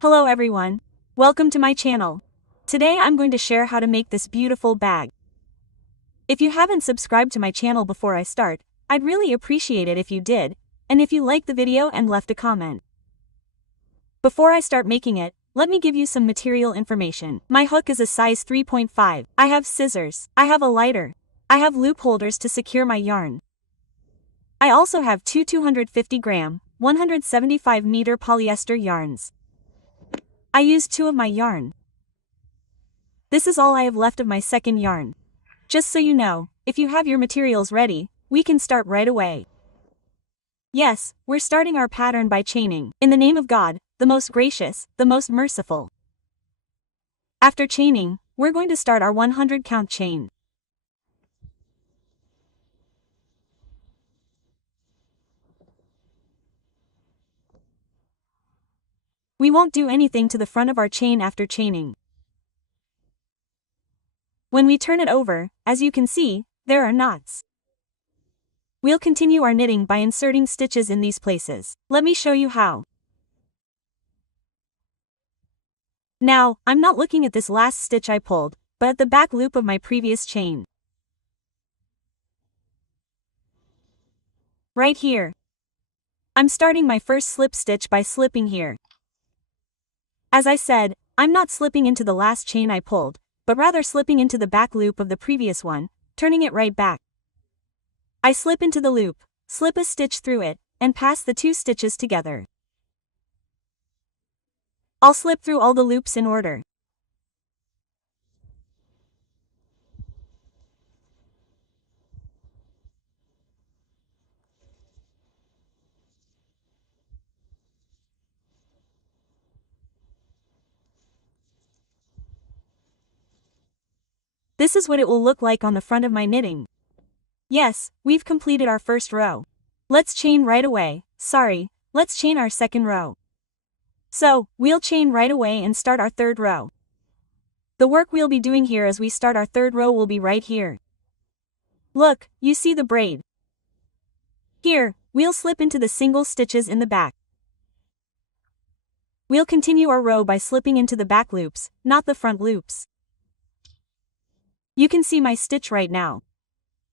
Hello everyone. Welcome to my channel. Today I'm going to share how to make this beautiful bag. If you haven't subscribed to my channel before I start, I'd really appreciate it if you did, and if you liked the video and left a comment. Before I start making it, let me give you some material information. My hook is a size 3.5. I have scissors. I have a lighter. I have loop holders to secure my yarn. I also have two 250 gram, 175 meter polyester yarns. I used 2 of my yarn. This is all I have left of my second yarn. Just so you know, if you have your materials ready, we can start right away. Yes, we're starting our pattern by chaining. In the name of God, the most gracious, the most merciful. After chaining, we're going to start our 100 count chain. We won't do anything to the front of our chain after chaining. When we turn it over, as you can see, there are knots. We'll continue our knitting by inserting stitches in these places. Let me show you how. Now, I'm not looking at this last stitch I pulled, but at the back loop of my previous chain. Right here. I'm starting my first slip stitch by slipping here. As I said, I'm not slipping into the last chain I pulled, but rather slipping into the back loop of the previous one, turning it right back. I slip into the loop, slip a stitch through it, and pass the 2 stitches together. I'll slip through all the loops in order. This is what it will look like on the front of my knitting. Yes, we've completed our first row. Let's chain right away. Let's chain our second row. So, we'll chain right away and start our third row. The work we'll be doing here as we start our third row will be right here. Look, you see the braid. Here, we'll slip into the single stitches in the back. We'll continue our row by slipping into the back loops, not the front loops. You can see my stitch right now.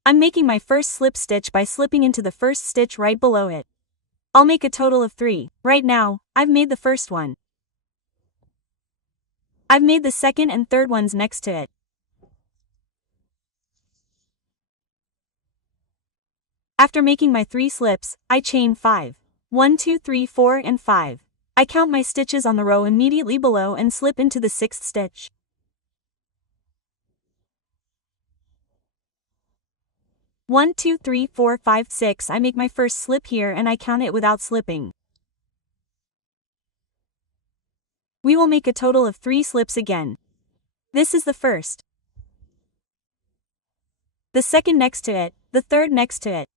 I'm making my first slip stitch by slipping into the first stitch right below it. I'll make a total of 3. Right now, I've made the first one. I've made the second and third ones next to it. After making my 3 slips, I chain 5. 1, 2, 3, 4, and 5. I count my stitches on the row immediately below and slip into the 6th stitch. 1, 2, 3, 4, 5, 6. I make my first slip here and I count it without slipping. We will make a total of 3 slips again. This is the first. The second next to it, the third next to it.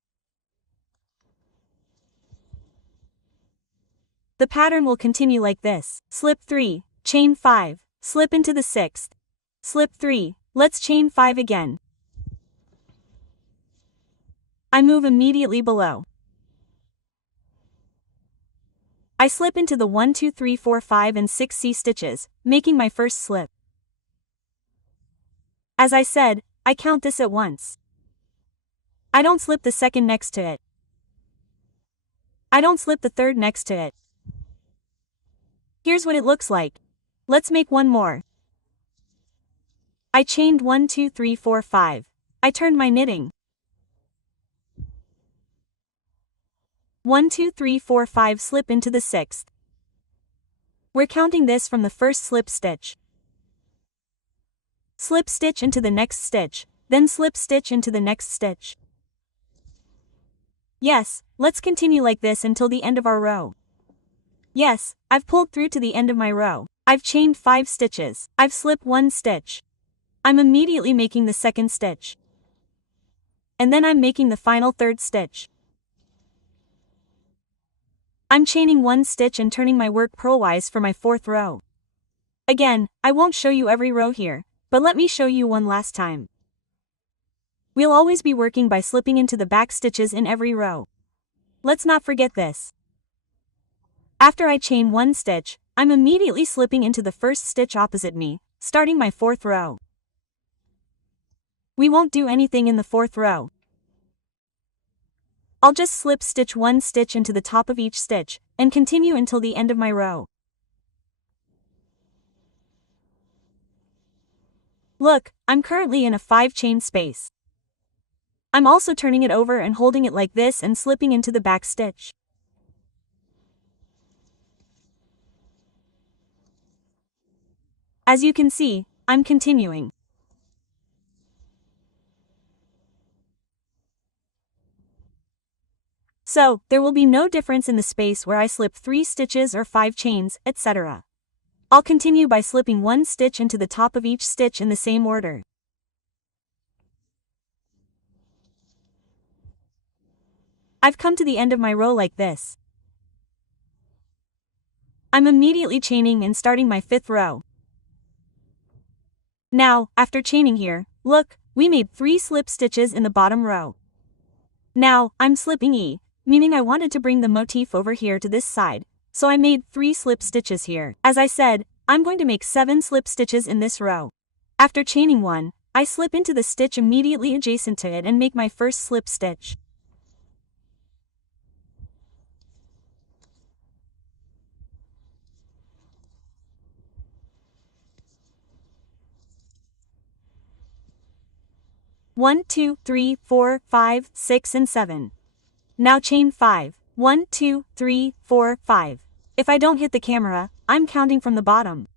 The pattern will continue like this. Slip 3, chain 5, slip into the 6th. Slip 3, let's chain 5 again. I move immediately below. I slip into the 1, 2, 3, 4, 5, and 6 C stitches, making my first slip. As I said, I count this at once. I don't slip the second next to it. I don't slip the third next to it. Here's what it looks like. Let's make one more. I chained 1, 2, 3, 4, 5. I turned my knitting. 1, 2, 3, 4, 5 slip into the 6th. We're counting this from the first slip stitch. Slip stitch into the next stitch, then slip stitch into the next stitch. Yes, let's continue like this until the end of our row. Yes, I've pulled through to the end of my row. I've chained 5 stitches. I've slipped 1 stitch. I'm immediately making the second stitch. And then I'm making the final third stitch. I'm chaining 1 stitch and turning my work purlwise for my 4th row. Again, I won't show you every row here, but let me show you one last time. We'll always be working by slipping into the back stitches in every row. Let's not forget this. After I chain 1 stitch, I'm immediately slipping into the first stitch opposite me, starting my 4th row. We won't do anything in the 4th row. I'll just slip stitch 1 stitch into the top of each stitch, and continue until the end of my row. Look, I'm currently in a 5 chain space. I'm also turning it over and holding it like this and slipping into the back stitch. As you can see, I'm continuing. So, there will be no difference in the space where I slip 3 stitches or 5 chains, etc. I'll continue by slipping 1 stitch into the top of each stitch in the same order. I've come to the end of my row like this. I'm immediately chaining and starting my 5th row. Now, after chaining here, look, we made 3 slip stitches in the bottom row. Now, I'm slipping E, meaning I wanted to bring the motif over here to this side, so I made 3 slip stitches here. As I said, I'm going to make 7 slip stitches in this row. After chaining 1, I slip into the stitch immediately adjacent to it and make my first slip stitch. One, 2, 3, 4, 5, 6, and 7. Now chain 5. 1, 2, 3, 4, 5. If I don't hit the camera, I'm counting from the bottom.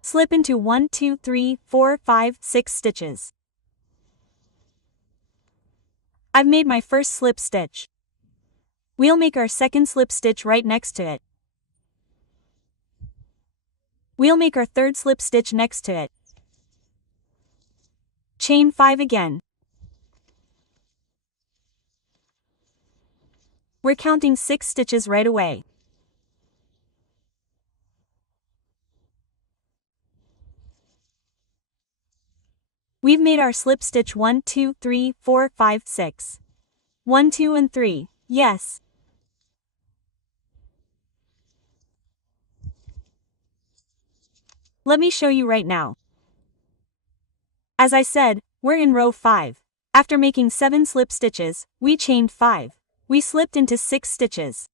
Slip into 1, 2, 3, 4, 5, 6 stitches. I've made my first slip stitch. We'll make our second slip stitch right next to it. We'll make our third slip stitch next to it. Chain 5 again. We're counting 6 stitches right away. We've made our slip stitch 1, 2, 3, 4, 5, 6. 1, 2, and 3, yes. Let me show you right now. As I said, we're in row 5. After making 7 slip stitches, we chained 5. We slipped into 6 stitches.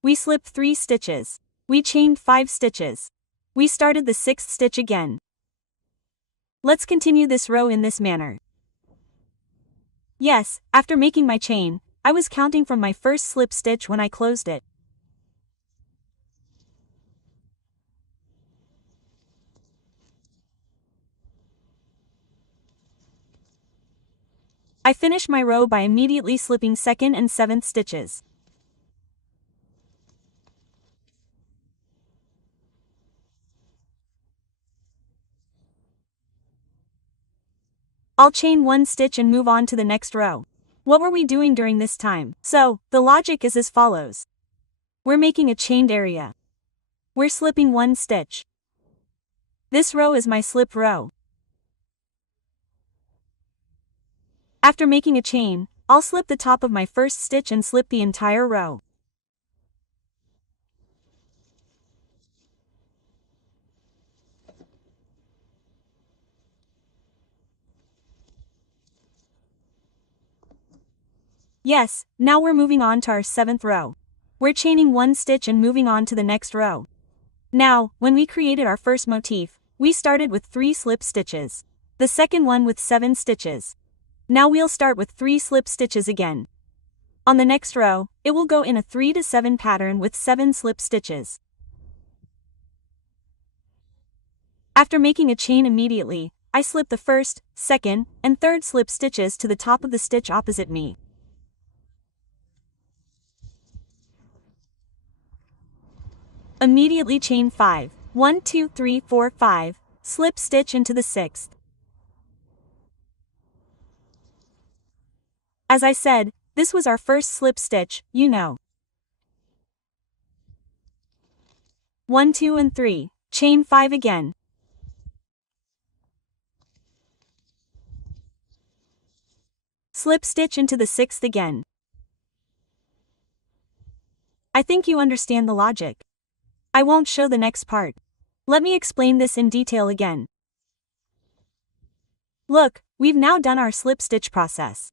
We slipped 3 stitches. We chained 5 stitches. We started the 6th stitch again. Let's continue this row in this manner. Yes, after making my chain, I was counting from my first slip stitch when I closed it. I finish my row by immediately slipping 2nd and 7th stitches. I'll chain 1 stitch and move on to the next row. What were we doing during this time? So, the logic is as follows. We're making a chained area. We're slipping 1 stitch. This row is my slip row. After making a chain, I'll slip the top of my first stitch and slip the entire row. Yes, now we're moving on to our 7th row. We're chaining 1 stitch and moving on to the next row. Now, when we created our first motif, we started with 3 slip stitches. The second one with 7 stitches. Now we'll start with 3 slip stitches again. On the next row, it will go in a 3 to 7 pattern with 7 slip stitches. After making a chain immediately, I slip the first, second, and third slip stitches to the top of the stitch opposite me. Immediately chain 5, 1, 2, 3, 4, 5, slip stitch into the 6th. As I said, this was our first slip stitch, you know. 1, 2, and 3, chain 5 again. Slip stitch into the 6th again. I think you understand the logic. I won't show the next part. Let me explain this in detail again. Look, we've now done our slip stitch process.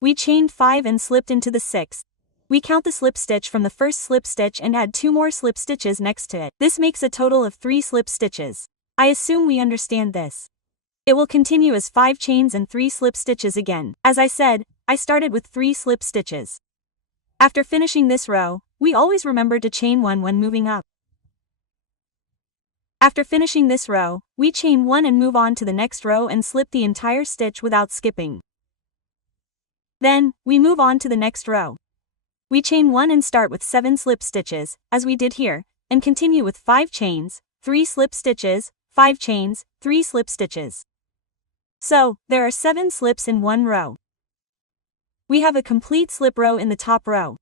We chained 5 and slipped into the 6th. We count the slip stitch from the first slip stitch and add 2 more slip stitches next to it. This makes a total of 3 slip stitches. I assume we understand this. It will continue as 5 chains and 3 slip stitches again. As I said, I started with 3 slip stitches. After finishing this row, we always remember to chain 1 when moving up. After finishing this row, we chain 1 and move on to the next row and slip the entire stitch without skipping. Then, we move on to the next row. We chain 1 and start with 7 slip stitches, as we did here, and continue with 5 chains, 3 slip stitches, 5 chains, 3 slip stitches. So, there are 7 slips in one row. We have a complete slip row in the top row.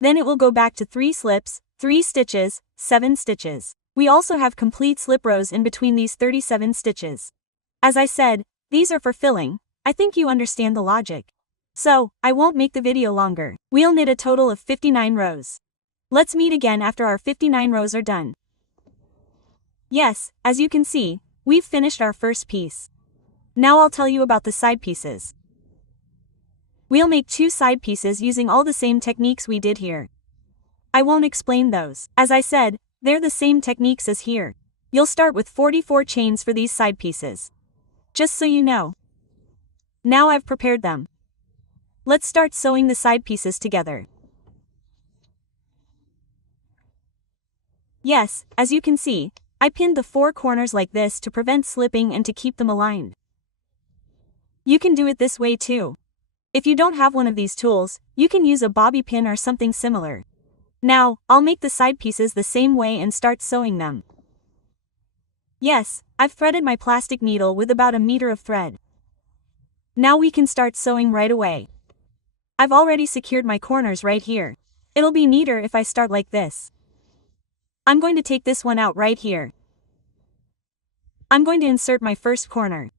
Then it will go back to 3 slips, 3 stitches, 7 stitches. We also have complete slip rows in between these 37 stitches. As I said, these are for filling. I think you understand the logic. So, I won't make the video longer. We'll knit a total of 59 rows. Let's meet again after our 59 rows are done. Yes, as you can see, we've finished our first piece. Now I'll tell you about the side pieces. We'll make 2 side pieces using all the same techniques we did here. I won't explain those. As I said, they're the same techniques as here. You'll start with 44 chains for these side pieces. Just so you know. Now I've prepared them. Let's start sewing the side pieces together. Yes, as you can see, I pinned the 4 corners like this to prevent slipping and to keep them aligned. You can do it this way too. If you don't have one of these tools, you can use a bobby pin or something similar. Now, I'll make the side pieces the same way and start sewing them. Yes, I've threaded my plastic needle with about 1 meter of thread. Now we can start sewing right away. I've already secured my corners right here. It'll be neater if I start like this. I'm going to take this one out right here. I'm going to insert my first corner.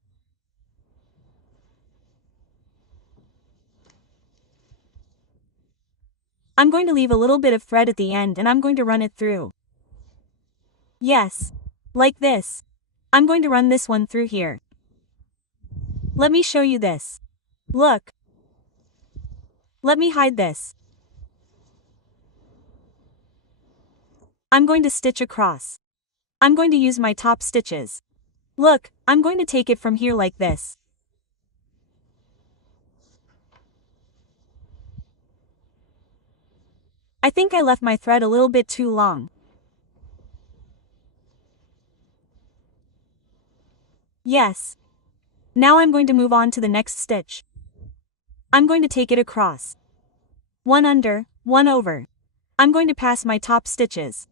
I'm going to leave a little bit of thread at the end and I'm going to run it through. Yes, like this. I'm going to run this one through here. Let me show you this. Look. Let me hide this. I'm going to stitch across. I'm going to use my top stitches. Look, I'm going to take it from here like this. I think I left my thread a little bit too long. Yes. Now I'm going to move on to the next stitch. I'm going to take it across. 1 under, 1 over. I'm going to pass my top stitches.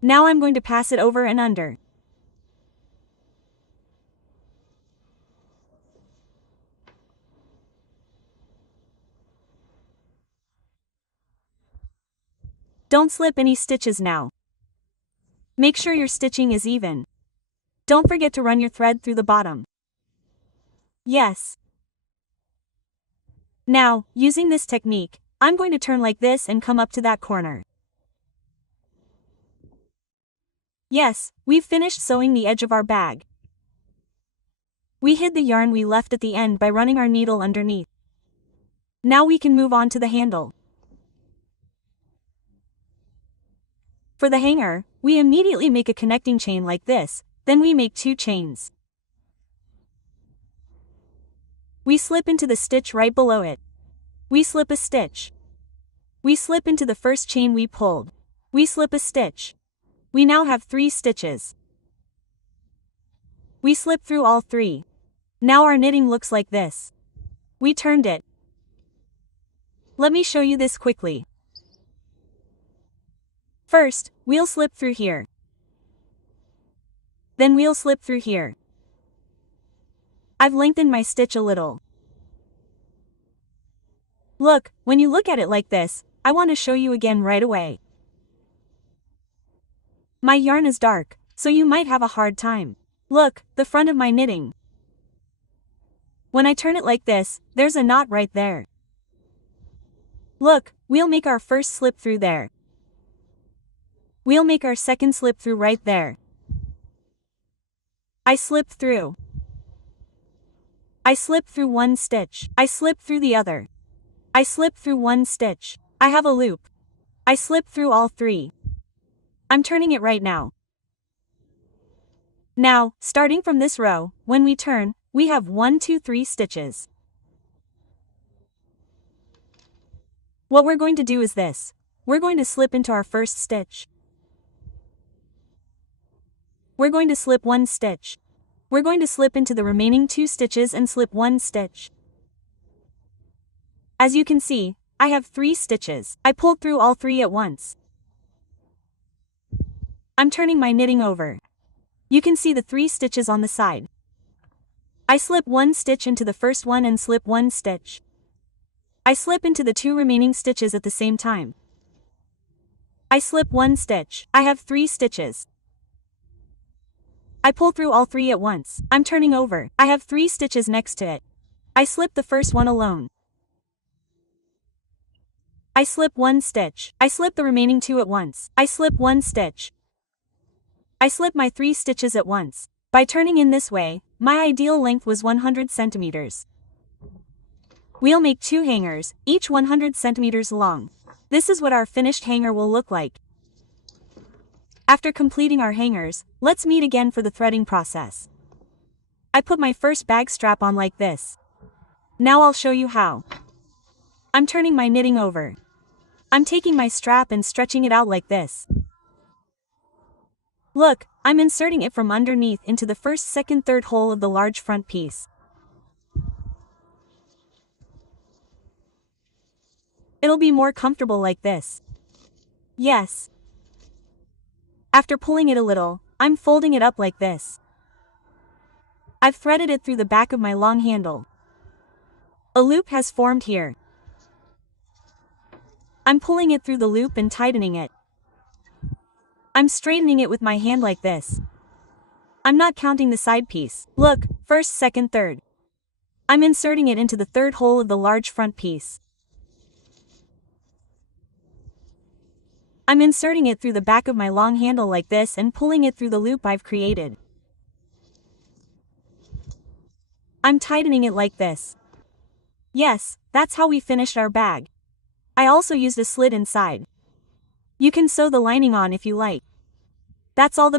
Now I'm going to pass it over and under. Don't slip any stitches now. Make sure your stitching is even. Don't forget to run your thread through the bottom. Yes. Now, using this technique, I'm going to turn like this and come up to that corner. Yes, we've finished sewing the edge of our bag. We hid the yarn we left at the end by running our needle underneath. Now we can move on to the handle. For the hanger, we immediately make a connecting chain like this, then we make 2 chains. We slip into the stitch right below it. We slip a stitch. We slip into the first chain we pulled. We slip a stitch. We now have 3 stitches. We slip through all 3. Now our knitting looks like this. We turned it. Let me show you this quickly. First, we'll slip through here. Then we'll slip through here. I've lengthened my stitch a little. Look, when you look at it like this, I want to show you again right away. My yarn is dark, so you might have a hard time. Look, the front of my knitting. When I turn it like this, there's a knot right there. Look, we'll make our first slip through there. We'll make our second slip through right there. I slipped through. I slipped through one stitch. I slipped through the other. I slipped through one stitch. I have a loop. I slipped through all three. I'm turning it right now. Now, starting from this row, when we turn, we have 1, 2, 3 stitches. What we're going to do is this. We're going to slip into our first stitch. We're going to slip one stitch. We're going to slip into the remaining 2 stitches and slip one stitch. As you can see, I have 3 stitches. I pulled through all 3 at once. I'm turning my knitting over. You can see the 3 stitches on the side. I slip one stitch into the first one and slip one stitch. I slip into the 2 remaining stitches at the same time. I slip one stitch. I have 3 stitches. I pull through all 3 at once. I'm turning over. I have 3 stitches next to it. I slip the first one alone. I slip one stitch. I slip the remaining 2 at once. I slip one stitch. I slip my 3 stitches at once. By turning in this way, my ideal length was 100 centimeters. We'll make 2 hangers, each 100 centimeters long. This is what our finished hanger will look like. After completing our hangers, let's meet again for the threading process. I put my first bag strap on like this. Now I'll show you how. I'm turning my knitting over. I'm taking my strap and stretching it out like this. Look, I'm inserting it from underneath into the first, second, third hole of the large front piece. It'll be more comfortable like this. Yes. After pulling it a little, I'm folding it up like this. I've threaded it through the back of my long handle. A loop has formed here. I'm pulling it through the loop and tightening it. I'm straightening it with my hand like this. I'm not counting the side piece. Look, first, second, third. I'm inserting it into the third hole of the large front piece. I'm inserting it through the back of my long handle like this and pulling it through the loop I've created. I'm tightening it like this. Yes, that's how we finished our bag. I also used a slit inside. You can sew the lining on if you like. That's all the bag.